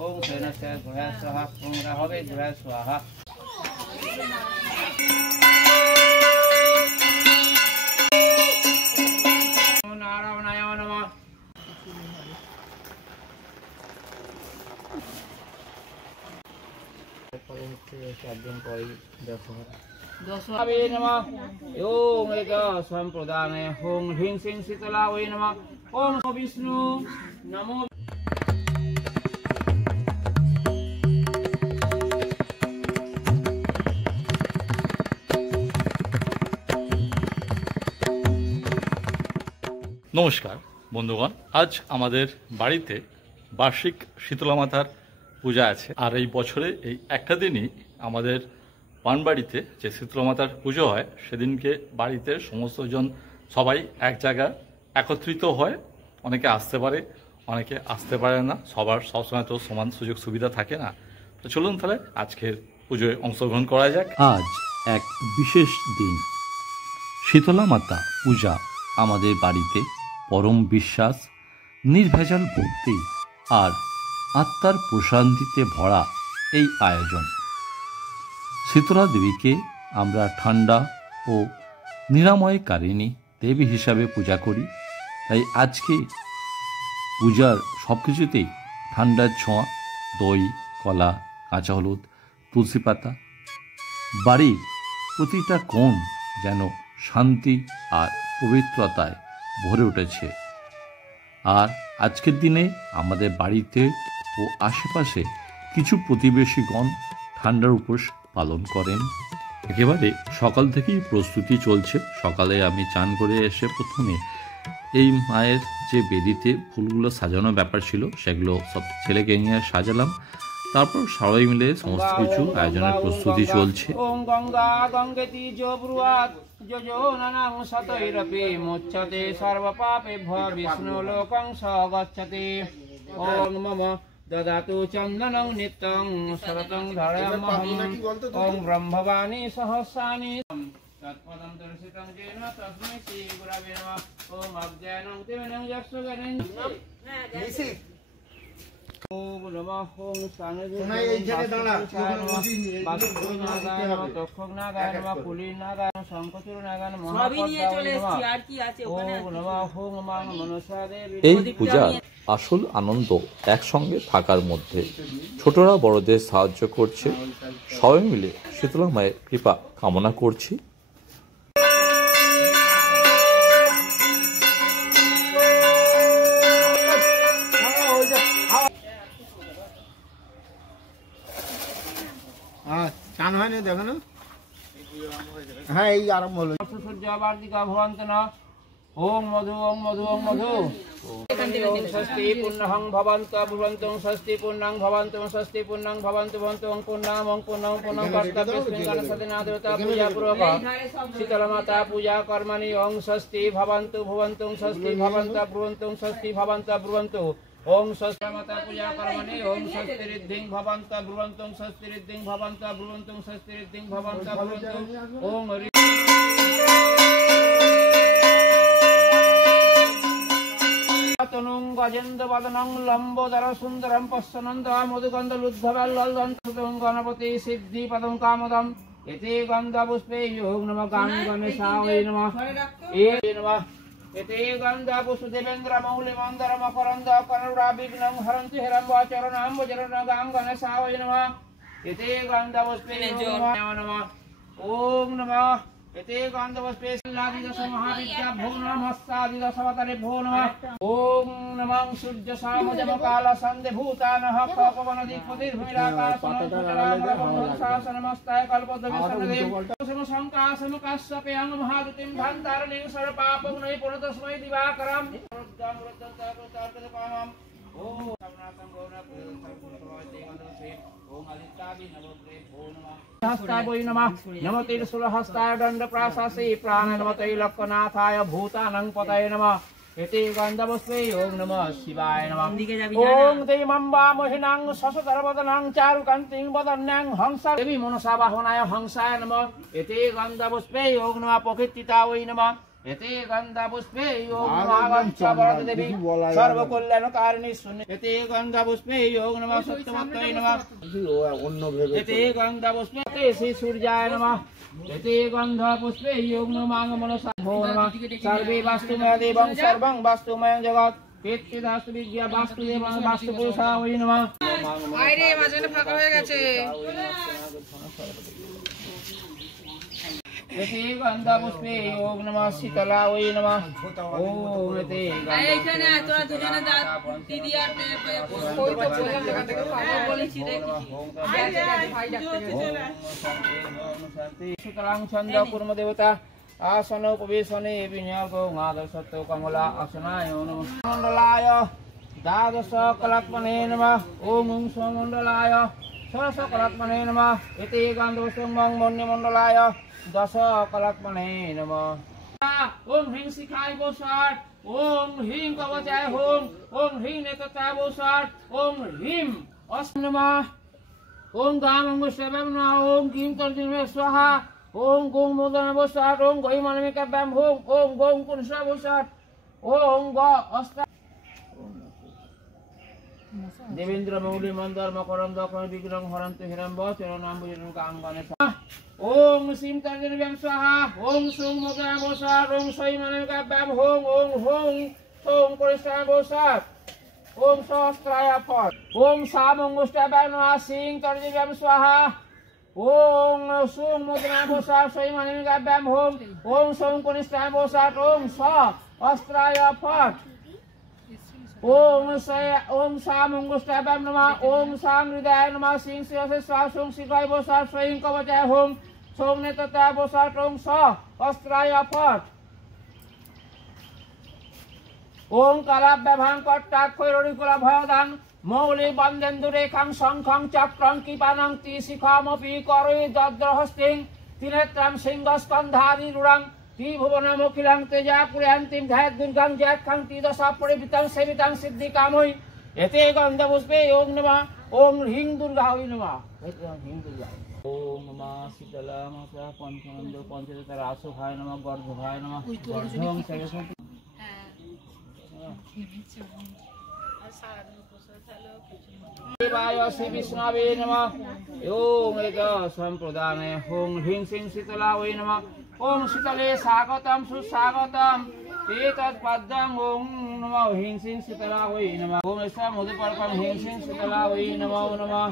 ओम शयनस्य गुहाय स्वाहा ओम राहवे गुहाय स्वाहा ओम नारायणाय नमः दशवे नमः ओम एक संप्रदाने ओम ह्रीं श्रीं शीतलावै नमः ओम विष्णु नमो नमस्कार बंधुगण आज आमादेर बाड़ीते वार्षिक शीतला मातार पूजा आछे और এই বছরে এই একটা দিনই আমাদের পানবাড়িতে যে शीतला मातार পুজো হয় সেদিনকে বাড়িতে সমস্ত জন সবাই এক জায়গায় একত্রিত হয় অনেকে আসতে পারে অনেকে আসতে পারে না সবার সব সময় তো সমান সুযোগ সুবিধা থাকে না তো চলুন তাহলে আজকের পূজোয় অংশগ্রহণ করা যাক। আজ এক বিশেষ দিন शीतला माता पूजा আমাদের বাড়িতে परम विश्वास निर्भेजाल भक्ति और आत्मार प्रशांतिते भरा এই आयोजन शीतला देवी के आमरा ठंडा और निरामयकारिणी देवी हिसाबे पूजा करी ताई आज के पूजार सबकिछुतेई ठंडार छोঁয়া दई कला काँचा हलुद तुलसी पाता बाड़ीर प्रतिटा कोण जेन शांति और पवित्रताय भरे उठेছে আর আজকের দিনে আমাদের বাড়িতে ও আশেপাশে কিছু প্রতিবেশীগণ ঠান্ডার উপোস পালন করেন। একেবারে সকাল থেকেই প্রস্তুতি চলছে। সকালে আমি চান করে এসে প্রথমে এই মায়ের যে বেদিতে ফুলগুলো সাজানোর ব্যাপার ছিল সেগুলো সব ছেলেকে নিয়ে সাজালাম। তারপর সবাই মিলে সমস্ত কিছু আয়োজনের প্রস্তুতি চলছে। ওম গঙ্গা গঙ্গেতি জব্রুয়াত যোজনানাং শতৈরপি মুচ্যতে সর্বপাপেভ্যো বিষ্ণু লোকং স গচ্ছতি। ওম মম দদাতু চন্দনং নিত্যং সরতং ধরামহং। ওম ব্রহ্মবাণী সহস্রাণি তৎপদং দর্শিতং যেন তস্मै শ্রী গুরবে নমঃ। ওম অজ্ঞানং তিমিরং যস্যগণেন ओम नमः ओम सानवे এইখানে দাঁড়া বাসুদেব নাগায় নমঃ তক্ষক নাগায় নমঃ কুলি নাগায় নমঃ শঙ্খচূড় নাগায় নমঃ সবই নিয়ে চলে এসেছি আর কি আছে ওখানে ওম নমঃ ওম মাং মনসা দেবী। এই পূজার আসল আনন্দ একসঙ্গে থাকার মধ্যে ছোটরা বড়দের সাহায্য করছে সবাই মিলে শীতলা মায়ের কৃপা কামনা করছি। চান হয় না দেখো না হ্যাঁ এই আরম্ভ হলো সূর্যবার্তিকা ভবন্তন ওম মধু ওম মধু ওম মধু ষষ্ঠী পুণ্যহং ভবন্ত ভবন্তং ষষ্ঠী পুণ্যং ভবন্তং ষষ্ঠী পুণ্যং ভবন্ত ভবন্তং পুণ্যং পুণ্যং পুণ্যং কর্তব্যস্মিন গণসদিনা দেবতা পূজা পূর্বক শীতলা মাতা পূজা কর্মণি ওং ষষ্ঠী ভবন্তু ভবন্তং ষষ্ঠী ভবন্ত ব্রুবন্তং ষষ্ঠী ভবন্ত ব্রুবন্তু। ओम षष्ठी माता पूजा कर्मणि ओम षष्ठी रिद्धिं भवन्त ब्रुवन्तं षष्ठी रिद्धिं भवन्त ब्रुवन्तं षष्ठी रिद्धिं भवन्त ब्रुवन्तं ओम तनुं गजेन्द्र वदनं लंबोदर सुंदरं पश्यन्तं मधुगन्धलुद्धवल्ललदन्तं गणपति सिद्धि पदं कामदं एते गन्धपुष्पे योग नमः गणेशाय नमः ए नमः एते गंधा पुष्पदेवेन्द्र मौलि मंदर मकरंद करुणा विघ्नं हरन्ति हिरण्य चरणं वज्रन गणेशाय नमः। एते गंधा पुष्पे नमः ओम नमः एते गंधा पुष्पे लादिदश महाविद्या भो नमः हस्तादिदश अवतारे भो नमः। ओम नमः सूर्य साम जम काल संधि भूतानः पवनदिक्पतिर्भैराकाशनमस्ताय कल्पद्रविसन्निधिं समशंकासम काश्यपेयं महादुतिं धन्तारणिं सर्वपापं नै पुनतस्मै दिवाकरं रुद्रं रुद्रं ओम सवनातं गौरवं ओम आदित्यादि नवग्रे भो नमः हस्ताय वै नमः नमो तिरुशूलहस्ताय दण्डप्राशासि प्राण नमो त्रैलोक्यनाथाय भूतानं पतये नमः। एते गन्धपुष्पे ओम नमः शिवाय नमः। ओम देवम्बा मोहिनां शशधरवदनां चारुकान्तिं वदन्यां हंसा देवी मनसा वाहनाय हंसाय नमः। एते गन्धपुष्पे ओम नमः प्रकृतिता वै नमः এতে গন্ধা পুষ্পে যোগ নমঃ দেবী সর্বকল্যাণকারিণী শূন্য এতে গন্ধা পুষ্পে যোগ নমঃ সত্যমত্তৈ নমঃ অন্য ভেবে এতে গন্ধা পুষ্পে শ্রী সূর্যায় নমঃ এতে গন্ধা পুষ্পে যোগ নমঃ মনসা নমঃ সর্বে বাস্তুময় দেবং সর্বং বাস্তুময় জগৎ পেত্তিদাস্তু বিদ্যা বাস্তুদেব বাস্তু পুরুষায় নমঃ আরে মাঝখানে ফাঁকা হয়ে গেছে এতে গন্ধা পুষ্পে যোগ নমঃ শীতলায় নমঃ ওম এতে এইখানে তোরা দুজনে যা দিদি আর কই তো বললাম এখান থেকে ফাঁকা বলেছি রে শীতলাং ছন্দ কুর্ম দেবতা আসন উপবেশনে বিনিয়োগো আদর্শত্ব কমলা আসনায় নমঃ মণ্ডলায় দ্বাদশ কলাত্মনে নমঃ ওম মণ্ডলায় ষোড়শ কলাত্মনে নমঃ এতে গন্ধবসঙ্গং মন্যমণ্ডলায় দশ কলাত্মনে নমঃ ওম হ্রিং শিখায় বসাট ওম হ্রিং কবচায় হোম ওম হ্রিং নেততায় বসাট ওম হ্রিম অস্ম নমঃ ওম গাম অঙ্গস্যাম নমঃ ওম কিং তর্জনমে স্বাহা ওম গোং মোদনে বসাট ওম গৈ মানমিকা ব্যাম হোম ওম গোং কুনসা বসাট ওম গ অষ্টা দেবেন্দ্র মৌলি মন্দর মকরন্দ কর্ণ বিগ্রহ হরন্ত হিরম্ব চরণাম বুজনং কাম গণেশ ওম সিম তর্জনব্যাম স্বাহা ওম সুং মোদনে বসাট ওম সৈ মানমিকা ব্যাম হোম ওম হোং সোং পরিষ্কার বসাট ওম সহস্রায় ফট ওম সাম অঙ্গুষ্টাব্যাম নমঃ সিং তর্জনব্যাম স্বাহা ওম সুং মোদনে বসাট সৈ মানমিকা ব্যাম হোম ওম সোং পরিষ্কার বসাট ওম স অস্ত্রায় ফট ওম সাম অঙ্গুষ্টাব্যাম নমঃ ওম সাম হৃদয় নমঃ সিং শিরসে স্বাহা সুং শিখায় বসাট সৈং কবচায় হোম সোং নেততায় বসাট ওম স অস্ত্রায় ফট ওম কালাভ্যভাং কট্টাক্ষৈররিকুলা ভয়দান মৌলি বন্দেন্দু রেখাং শঙ্খং চক্রং কৃপানং ত্রিশিখামপি করৈ দদ্রহস্তিং ত্রিনেত্রাং সিংহস্কন্ধাদি রূঢ়ং ত্রিভুবনমখিলাং তেজা পুরয়ান্তিম ধ্যাত দুর্গাং জ্যাৎখাং ত্রিদশা পরিবৃতাং সেবিতাং সিদ্ধিকামৈ এতে গন্ধপুষ্পে ওম নমঃ ওম হ্রিং দুর্গায় নমঃ হ্রিং দুর্গা ওম নমঃ শীতলামাতা পঞ্চনন্দ পঞ্চদশার আশুভায় নমঃ গর্ভভায় নমঃ গর্ভং সর্বসং देवाय श्री विष्णवे नमः ओम एक संप्रदाने ओम ह्रीं श्रीं शीतलाय नमः ओम शीतले स्वागतम सुस्वागतम एतत्पदं ओम नमः ह्रीं श्रीं शीतलाय नमः ओम ऐसा मधुपर्कं ह्रीं श्रीं शीतलाय नमः नमः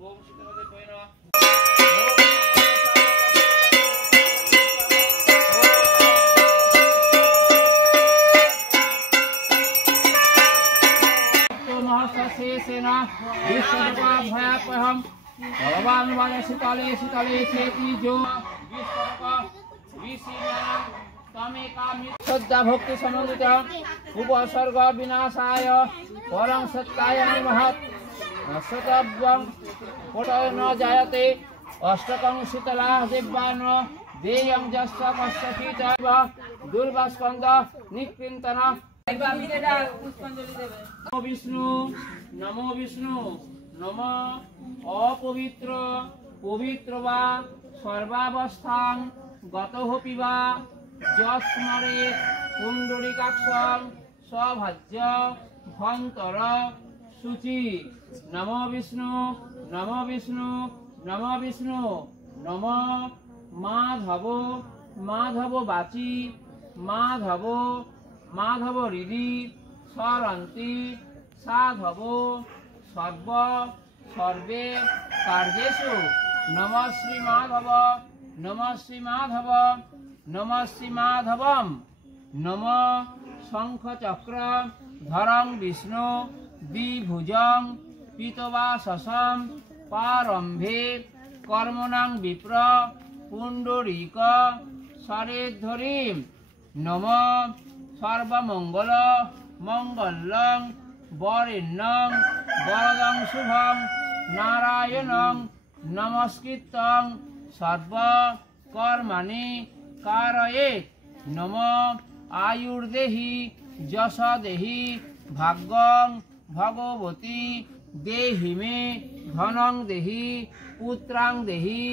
ओम शीतलाय नमः शेषेना विश्वरूपाभयापहं भगवान वाले शीतले शीतले चेति जो विश्वरूप तमेकामि श्रद्धा भक्ति समन्वित उपसर्ग विनाशाय परं सत्याय नमः सतव्यं कोटय न जायते अष्टकं शीतला दिव्यान देयं जस्य कश्चित् दुर्वास्कन्द निकृन्तन नमो विष्णु नम अपवित्र पवित्र वा सर्वावस्थां गतः पिबा यस्मरे पुंडरीकाक्षं सभाज्य भंतर शुचि नमो विष्णु नमो विष्णु नमो विष्णु नम माधव माधव वाची माधव माधव हृदि सरन्ति साधव सर्व सर्वे कार्येषु नमः श्री माधव नमः श्री माधव नमः श्री माधवम नमः शंख चक्र धरं विष्णु द्विभुजं पीतवाससं पारंभे कर्मणां विप्र पुंडरीक सरेद्धरीं नमः सर्वमंगल मंगलं वरेण्यं वरदं शुभं नारायणं नमस्कृतं सर्व कर्मणि कारयेत् नमः आयुर्देहि यशदेहि भाग्यं भगवती देहि मे धनं देहि पुत्रां देहि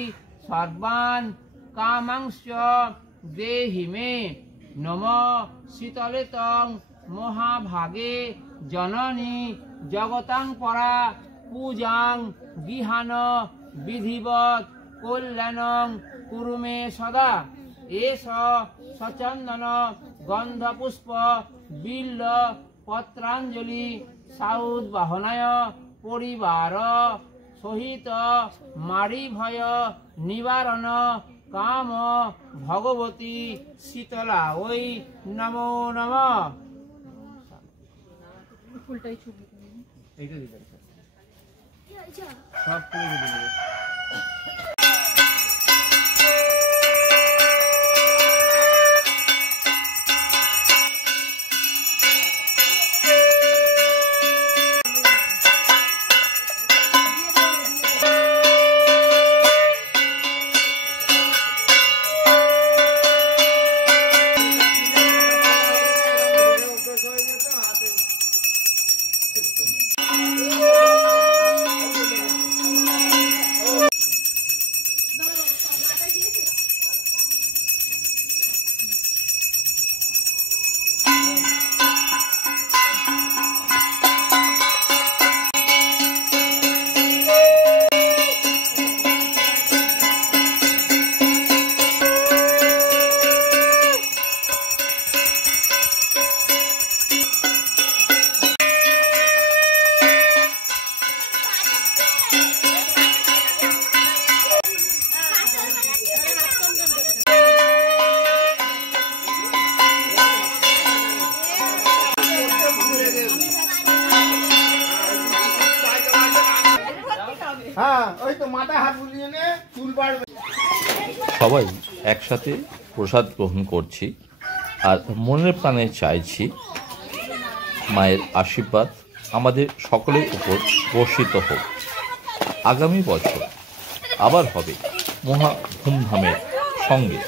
सर्वान् कामांश्च देहि मे নম শীতলে তং মহাভাগে জননী জগতাং পরা পূজাং গৃহান বিধিবৎ কল্যাণং কুরু মে সদা এষ সচন্দন গন্ধপুষ্প বিল্ল পত্রাঞ্জলি সাউদ্বাহনায় পরিবার সহিত মারি ভয় নিবারণ কাম ভগবতী শীতলা ওই নমো নম। এইটা দিবেন সব ফুলে দিবেন। হ্যাঁ ওই তো মাথায় হাত বুলিয়ে নে, চুল বাড়বে। সবাই একসাথে প্রসাদ গ্রহণ করছি আর মনের প্রাণে চাইছি মায়ের আশীর্বাদ আমাদের সকলের উপর বর্ষিত হোক। আগামী বছর আবার হবে মহা ধুমধামের সঙ্গে।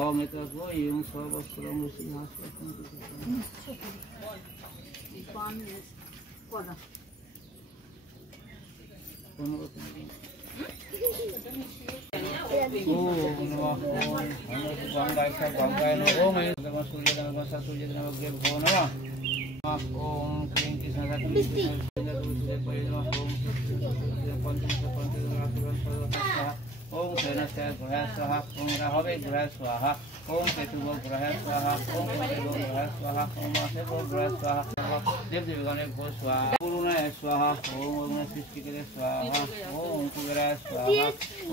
ওম এতস্য ইয়ং সর্বস্বং সিংহাসনং গঙ্গায় গঙ্গায় ওম সূর্য নমঃ সূর্য নমঃ ভো নমঃ ওম ক্লীং কৃষ্ণ ओम शरणस्य ग्रह स्वाहा ओम राहवे ग्रह स्वाहा ओम केतुवो ग्रह स्वाहा ओम केतुवो ग्रह स्वाहा ओम वासवो ग्रह स्वाहा देव देवगणे भो स्वाहा गुरुनाय स्वाहा ओम ओम सृष्टिकरे स्वाहा ओम कुबेराय स्वाहा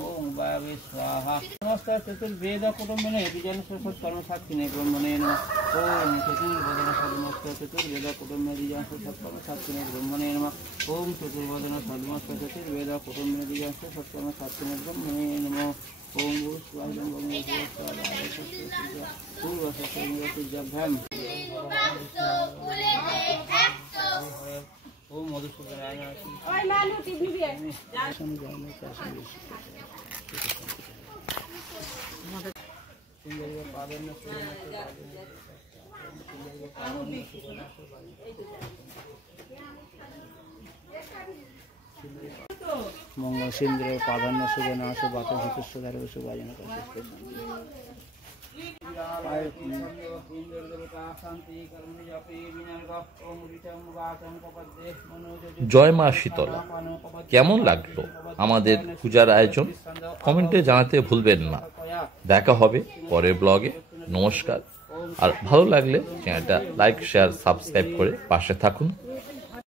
ओम वायवे स्वाहा नमस्ते चतुर्वेद कुटुम्बिने विजयन सरस्वत कर्म साक्षिणे ब्रह्मणे नमः ओम चतुर्वदन सर्वमस्त चतुर्वेद कुटुम्बिने विजयन सरस्वत कर्म साक्षिणे ब्रह्मणे नमः ओम चतुर्वदन सर्वमस्त चतुर्वेद कुटुम्बिने विजयन सरस्वत कर्म साक्षिणे ब्रह्मणे नमो ओम गुरुस्वाहायं पूर्वसत्संगतिजभ्यं ओम मधुसूदनाय ओय मानु टिभि भी मंगल सिंद्र प्राधान्य सुगना सुबात हितुस्वधार सुभाजन জয় মা শীতলা। কেমন লাগলো আমাদের পূজার আয়োজন কমেন্টে জানাতে ভুলবেন না। দেখা হবে পরের ব্লগে। নমস্কার। আর ভালো লাগলে চ্যানেলটা লাইক শেয়ার সাবস্ক্রাইব করে পাশে থাকুন।